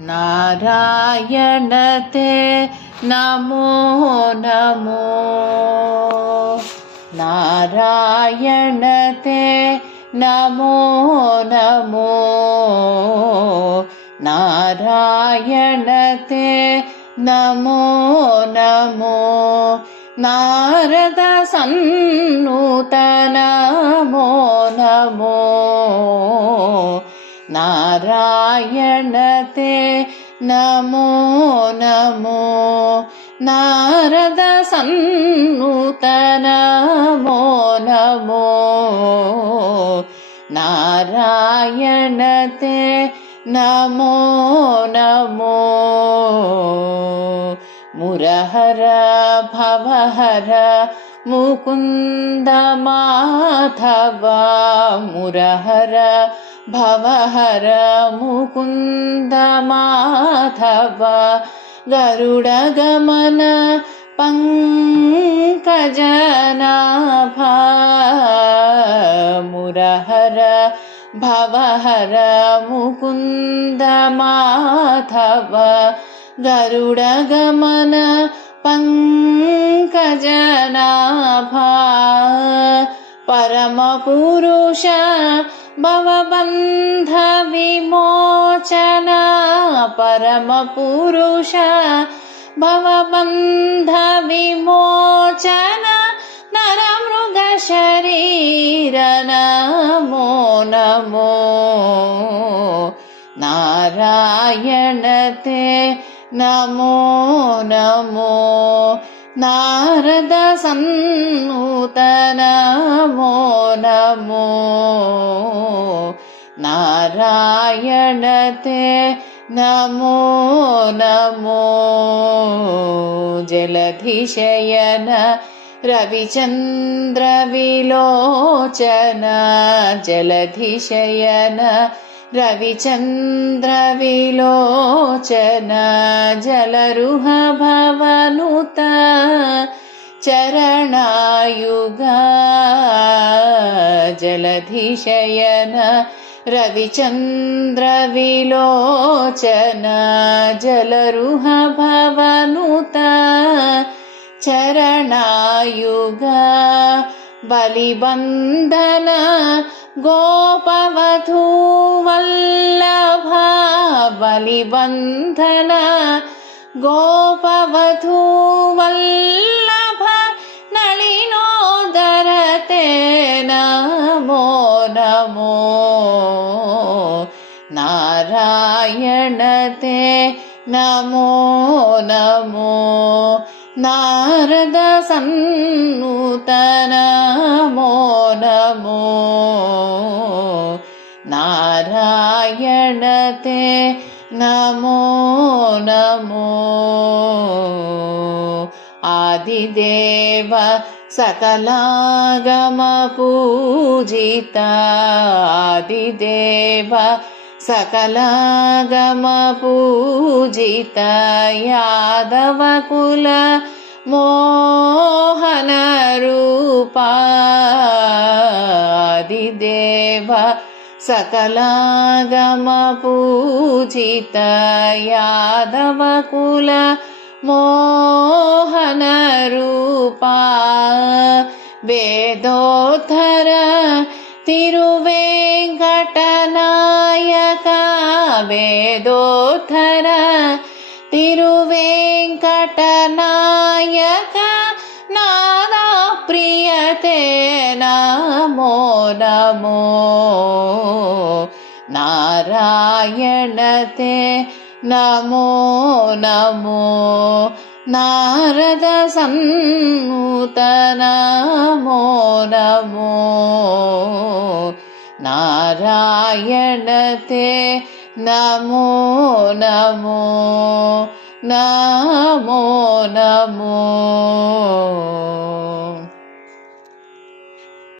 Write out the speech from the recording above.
नारायण ते नमो नमो। नारायण ते नमो नमो। नारायण ते नमो नमो। नारद सन्नुत नमो नमो। नारायण ते नमो नमो। नारद सन्नुत नमो नमो। नारायण ते नमो नमो। मुरहर भवहर मुकुन्द माधव। मुरहर भवहर मुकुन्द माधव। गरुडगमन पंकजनाभ। मुरहर भवहर मुकुन्द माधव। गरुडगमन पंकजनाभ। परमपुरुष भवबन्ध विमोचन। परमपुरुष भवबन्ध विमोचन। नरमृगशरीर नमो नमो। नारायण ते नमो नमो। नारद सन्नुत नमो नमो। नारायण ते नमो नमो। जलधिशयन रविचन्द्र विलोचन। जलधिशयन रविचन्द्र विलोचन। जलरुह भवनुत चरणायुग। जलधिशयन रविचन्द्र विलोचन। जलरुह भवनुत चरणायुग। बलिबन्धन गोपवधू वल्लभ। बलिबन्धन गोपवधू वल्लभ। नलिनोदर ते नमो नमो। नारायण ते नमो नमो। नारद सन्नुत नमो नमो। नारायण ते नमो नमो। आदिदेव सकलागम पूजित। आदिदेव सकलागम पूजित। यादव कुल मोहन रूप। आदिदेव सकलागम पूजित। यादव कुल मोहन रूप। वेदोद्धर तिरुवेङ्कटनायक। वेदोद्धर तिरुवेङ्कटनायक। नादप्रिय ते नमो नमो। नारायण ते नमो नमो। नारद सन्नुत नमो नमो। नारायण ते नमो नमो। नमो नमो।